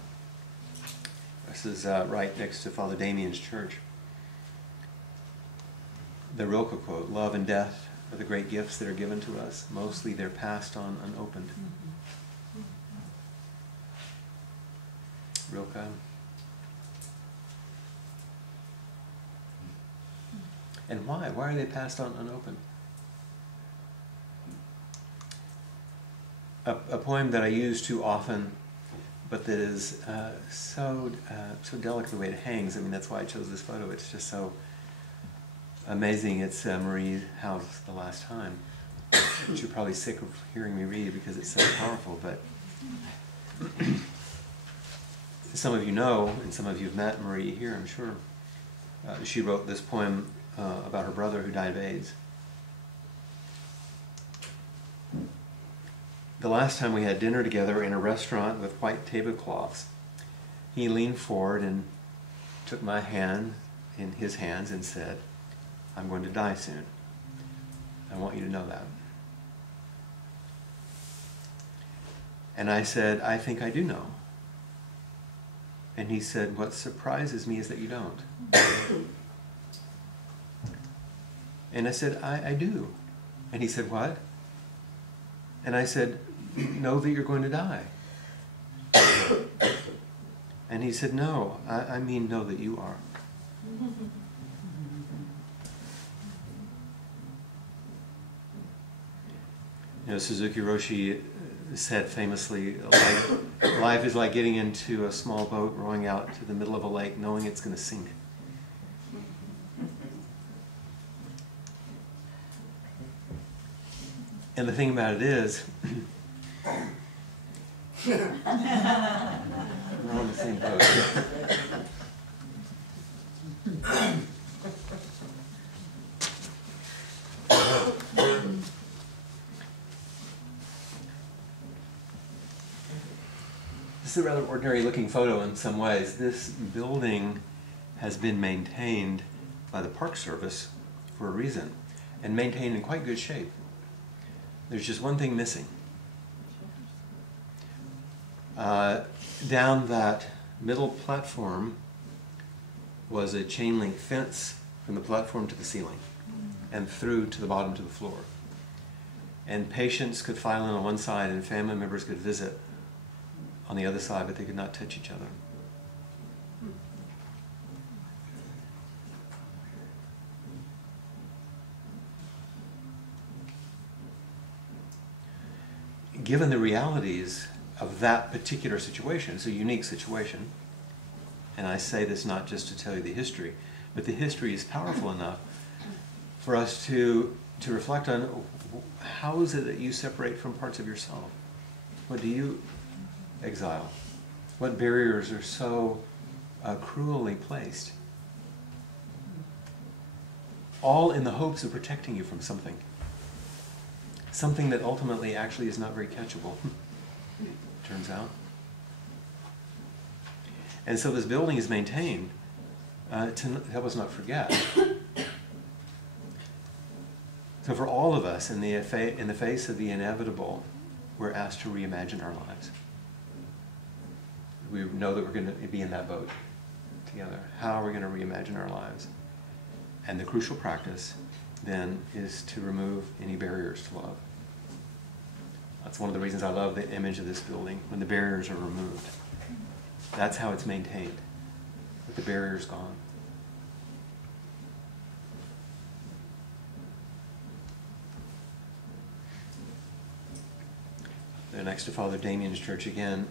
This is right next to Father Damien's church. The Rilke quote, "Love and death are the great gifts that are given to us. Mostly they're passed on unopened." Rilke. And why? Why are they passed on unopened? A poem that I use too often, but that is so delicate the way it hangs. I mean, that's why I chose this photo. It's just so amazing. It's Marie Howe's The Last Time, which you're probably sick of hearing me read because it's so powerful. But some of you know, and some of you have met Marie here, I'm sure. She wrote this poem about her brother who died of AIDS. The last time we had dinner together in a restaurant with white tablecloths, he leaned forward and took my hand in his hands and said, "I'm going to die soon. I want you to know that." And I said, "I think I do know." And he said, "What surprises me is that you don't." And I said, I do. And he said, "What?" And I said, "Know that you're going to die." And he said, "No, I mean know that you are." You know, Suzuki Roshi said famously, life is like getting into a small boat rowing out to the middle of a lake knowing it's going to sink. And the thing about it is, we're on the same boat. This is a rather ordinary looking photo in some ways. This building has been maintained by the Park Service for a reason, and maintained in quite good shape. There's just one thing missing. Down that middle platform was a chain link fence from the platform to the ceiling and through to the bottom to the floor. And patients could file in on one side and family members could visit on the other side, but they could not touch each other. Given the realities of that particular situation, it's a unique situation, and I say this not just to tell you the history, but the history is powerful enough for us to reflect on how is it that you separate from parts of yourself? What do you exile? What barriers are so cruelly placed? All in the hopes of protecting you from something. Something that ultimately actually is not very catchable, turns out. And so this building is maintained to help us not forget. So for all of us, in the face of the inevitable, we're asked to reimagine our lives. We know that we're going to be in that boat together. How are we going to reimagine our lives? And the crucial practice then is to remove any barriers to love. That's one of the reasons I love the image of this building, when the barriers are removed. That's how it's maintained, with the barriers gone. They're next to Father Damien's church again.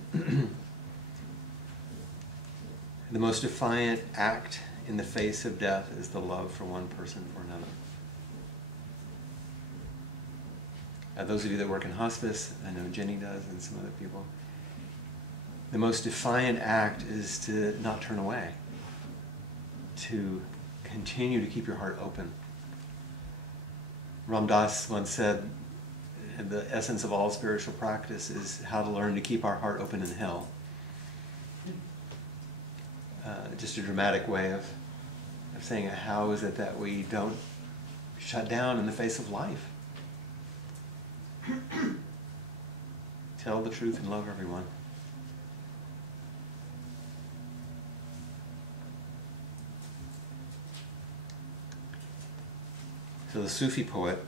The most defiant act in the face of death is the love for one person for another. Those of you that work in hospice, I know Jenny does and some other people, the most defiant act is to not turn away, to continue to keep your heart open. Ram Dass once said, the essence of all spiritual practice is how to learn to keep our heart open in hell. Just a dramatic way of saying how is it that we don't shut down in the face of life. Tell the truth and love everyone. So the Sufi poet,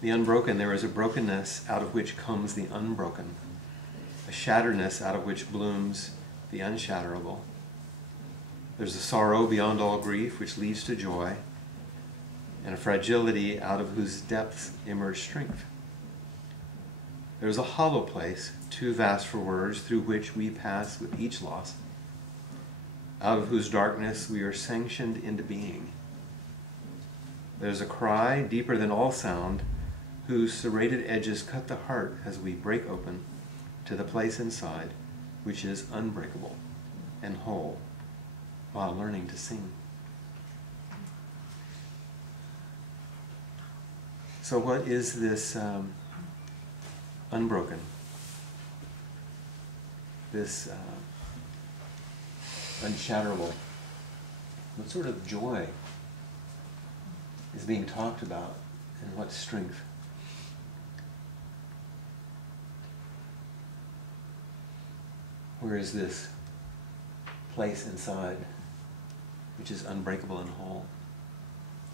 the unbroken, there is a brokenness out of which comes the unbroken, a shatteredness out of which blooms the unshatterable. There's a sorrow beyond all grief which leads to joy, and a fragility out of whose depths emerge strength. There is a hollow place, too vast for words, through which we pass with each loss, out of whose darkness we are sanctioned into being. There's a cry deeper than all sound, whose serrated edges cut the heart as we break open to the place inside, which is unbreakable and whole, while learning to sing. So what is this unbroken? This unshatterable? What sort of joy is being talked about, and what strength? Where is this place inside which is unbreakable and whole?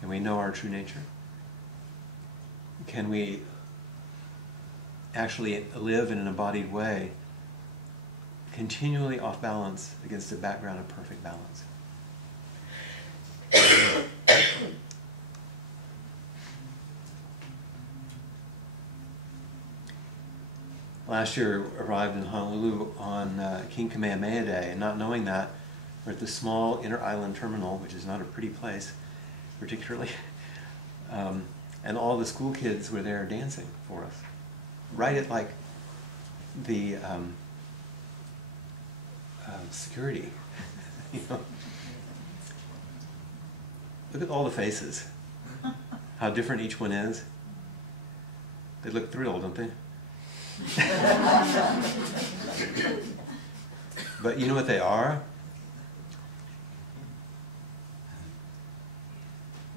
Can we know our true nature? Can we actually live in an embodied way, continually off balance against a background of perfect balance? Last year arrived in Honolulu on King Kamehameha Day, and not knowing that, we're at the small inner island terminal, which is not a pretty place, particularly, and all the school kids were there dancing for us, right at like the security. You know? Look at all the faces, how different each one is. They look thrilled, don't they? But you know what they are?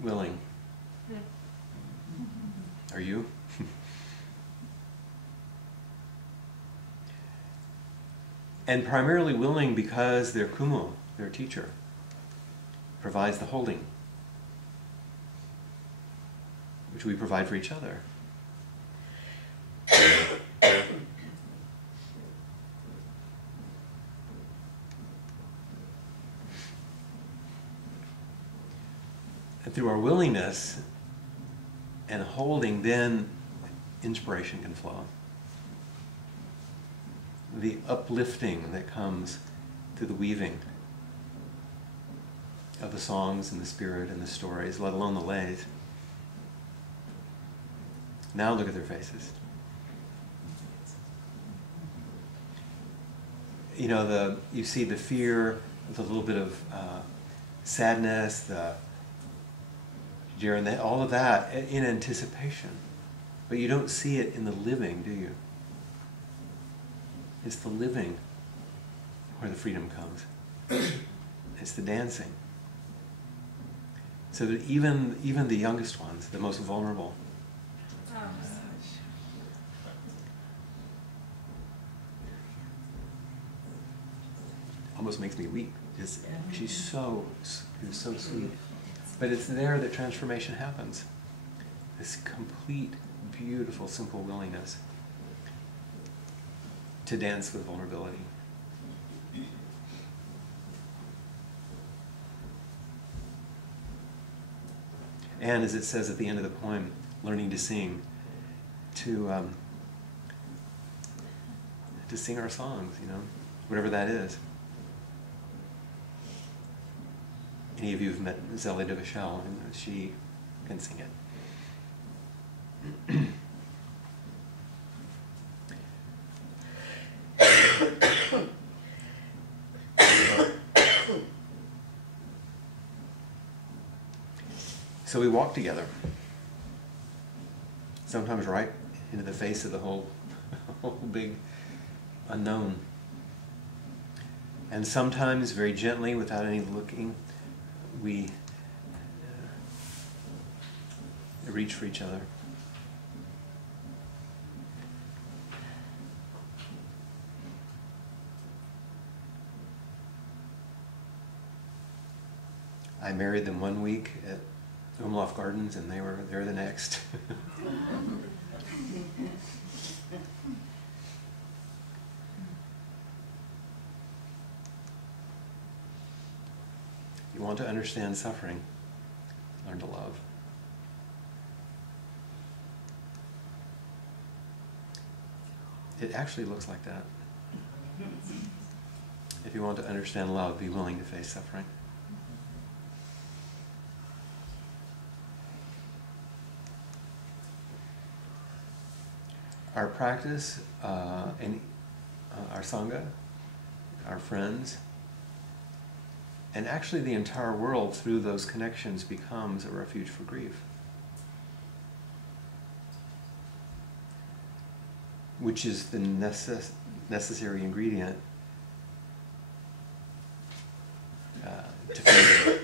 Willing. Are you? And primarily willing because their kumu, their teacher, provides the holding, which we provide for each other. And through our willingness and holding, then inspiration can flow. The uplifting that comes through the weaving of the songs and the spirit and the stories, let alone the lays. Now look at their faces. You know, you see the fear, the little bit of sadness, the jeer, and all of that in anticipation. But you don't see it in the living, do you? It's the living where the freedom comes. It's the dancing. So that even the youngest ones, the most vulnerable, almost makes me weep. She's so sweet. But it's there that transformation happens. This complete, beautiful, simple willingness to dance with vulnerability. And as it says at the end of the poem, learning to sing, to sing our songs, you know. whatever that is. Any of you have met Zélie de Vachel, and she can sing it. So we walk together, sometimes right into the face of the whole big unknown. And sometimes very gently, without any looking, we reach for each other. I married them one week at Umlauf Gardens, and they were there the next. You want to understand suffering, learn to love. It actually looks like that. If you want to understand love, be willing to face suffering. Our practice, and our Sangha, our friends, and actually the entire world through those connections becomes a refuge for grief. Which is the necessary ingredient to feel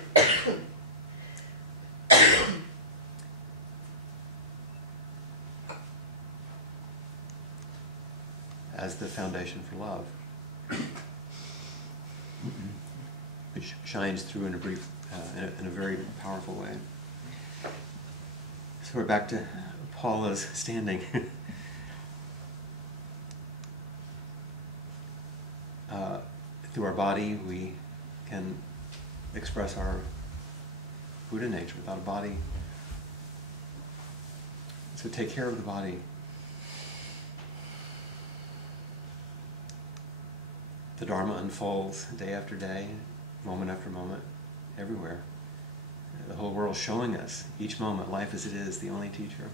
as the foundation for love, which shines through in a very powerful way. So we're back to Paula's standing. Through our body, we can express our Buddha nature. Without a body, so take care of the body. The Dharma unfolds day after day, moment after moment, everywhere. The whole world showing us, each moment, life as it is, the only teacher.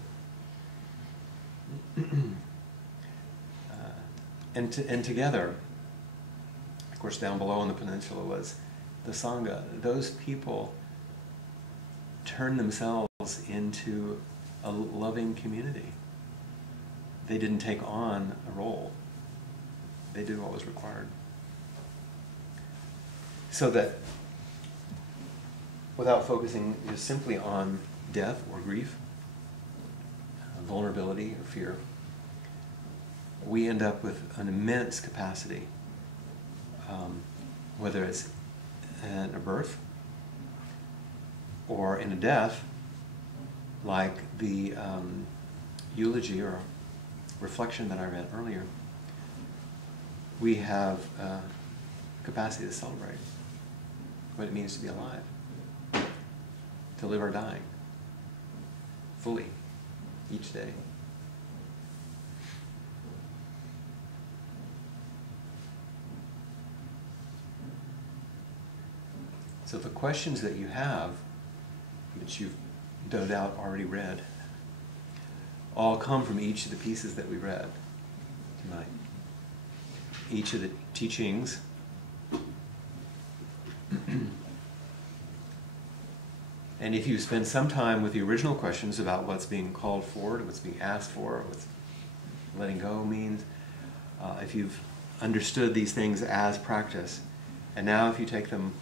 And together, of course, down below on the peninsula was the Sangha. Those people turned themselves into a loving community. They didn't take on a role. They did what was required. So that without focusing just simply on death or grief, vulnerability or fear, we end up with an immense capacity, whether it's in a birth or in a death, like the eulogy or reflection that I read earlier. We have capacity to celebrate what it means to be alive, to live or die fully each day. So the questions that you have, which you've no doubt already read, all come from each of the pieces that we read tonight. Each of the teachings and if you spend some time with the original questions about what's being called for, what's being asked for, what letting go means, if you've understood these things as practice, and now if you take them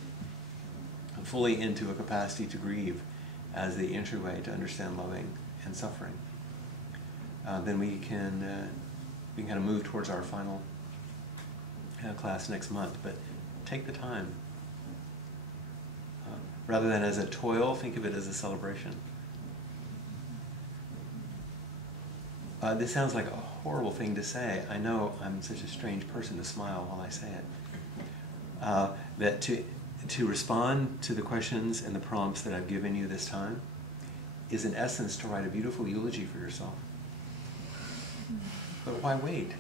fully into a capacity to grieve as the entryway to understand loving and suffering, then we can kind of move towards our final class next month. But take the time. Rather than as a toil, think of it as a celebration. This sounds like a horrible thing to say. I know I'm such a strange person to smile while I say it. That to respond to the questions and the prompts that I've given you this time is in essence to write a beautiful eulogy for yourself. But why wait?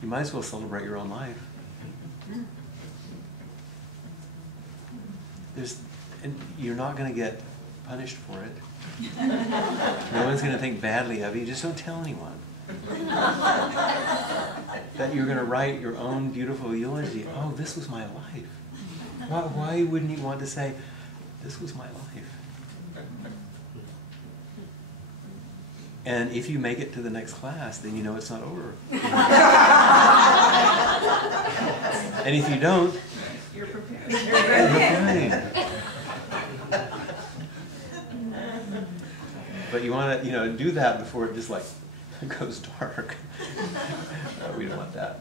You might as well celebrate your own life. And you're not going to get punished for it. No one's going to think badly of you. Just don't tell anyone that you're going to write your own beautiful eulogy. Oh, this was my life. Why wouldn't you want to say, this was my life? And if you make it to the next class, then you know it's not over. And if you don't, You're prepared. you're fine. But you want to, do that before it just goes dark. We don't want that.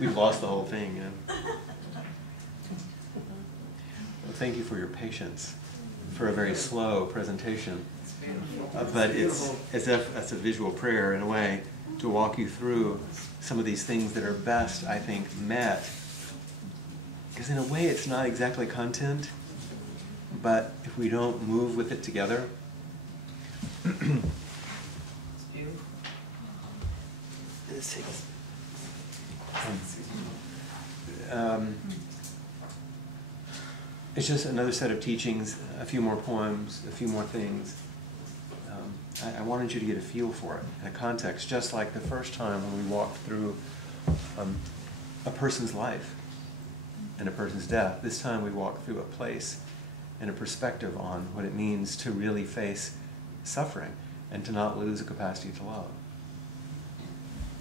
We've lost the whole thing. Well, thank you for your patience for a very slow presentation. But it's as if that's a visual prayer in a way to walk you through some of these things that are best, I think, met. Because in a way, it's not exactly content, but if we don't move with it together. It's just another set of teachings, a few more poems, a few more things. I wanted you to get a feel for it, and a context, just like the first time when we walked through a person's life and a person's death. This time we walked through a place and a perspective on what it means to really face suffering and to not lose a capacity to love,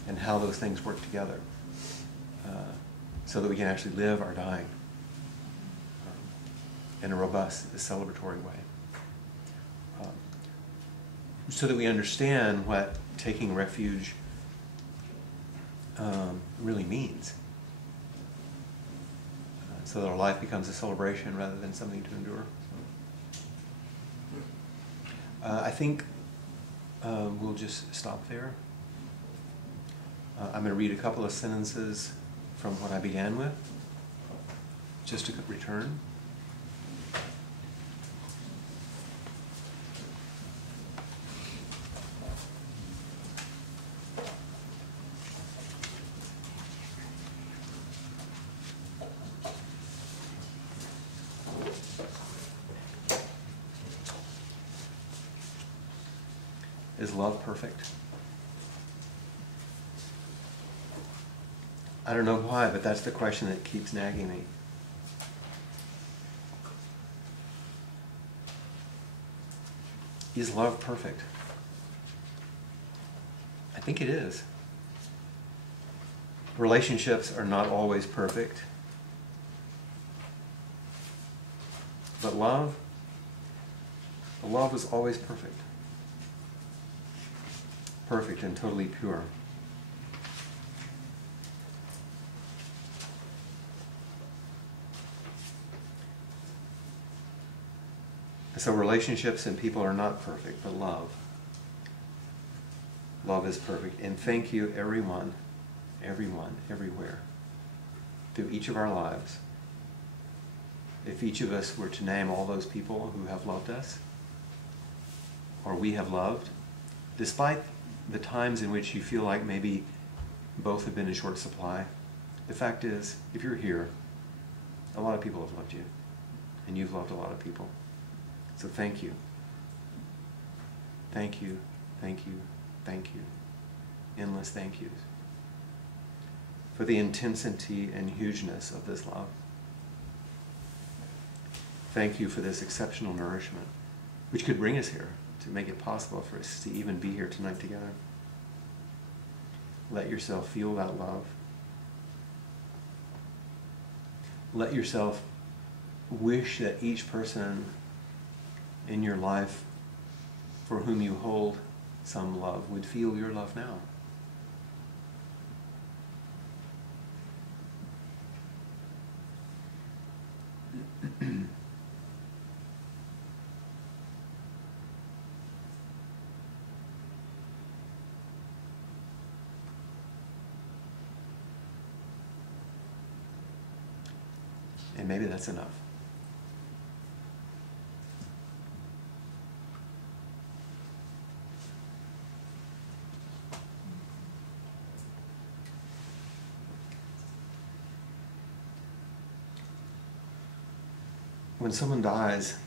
and how those things work together so that we can actually live our dying in a robust, celebratory way. So that we understand what taking refuge really means. So that our life becomes a celebration rather than something to endure. I think we'll just stop there. I'm going to read a couple of sentences from what I began with, just to return. Is love perfect? I don't know why, but that's the question that keeps nagging me. Is love perfect? I think it is. Relationships are not always perfect. But love is always perfect. Perfect and totally pure. So relationships and people are not perfect, but love is perfect. And thank you, everyone, everywhere, through each of our lives. If each of us were to name all those people who have loved us, or we have loved, despite the times in which you feel like maybe both have been in short supply, the fact is, if you're here, a lot of people have loved you, and you've loved a lot of people. So thank you. Thank you, thank you, thank you. Endless thank yous for the intensity and hugeness of this love. Thank you for this exceptional nourishment, which could bring us here, to make it possible for us to even be here tonight together. Let yourself feel that love. Let yourself wish that each person in your life for whom you hold some love would feel your love now. And maybe that's enough. when someone dies,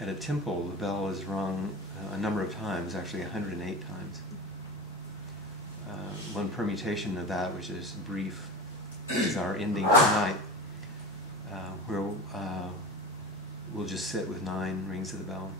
at a temple, the bell is rung a number of times, actually 108 times. One permutation of that, which is brief, is our ending tonight, where we'll just sit with 9 rings of the bell.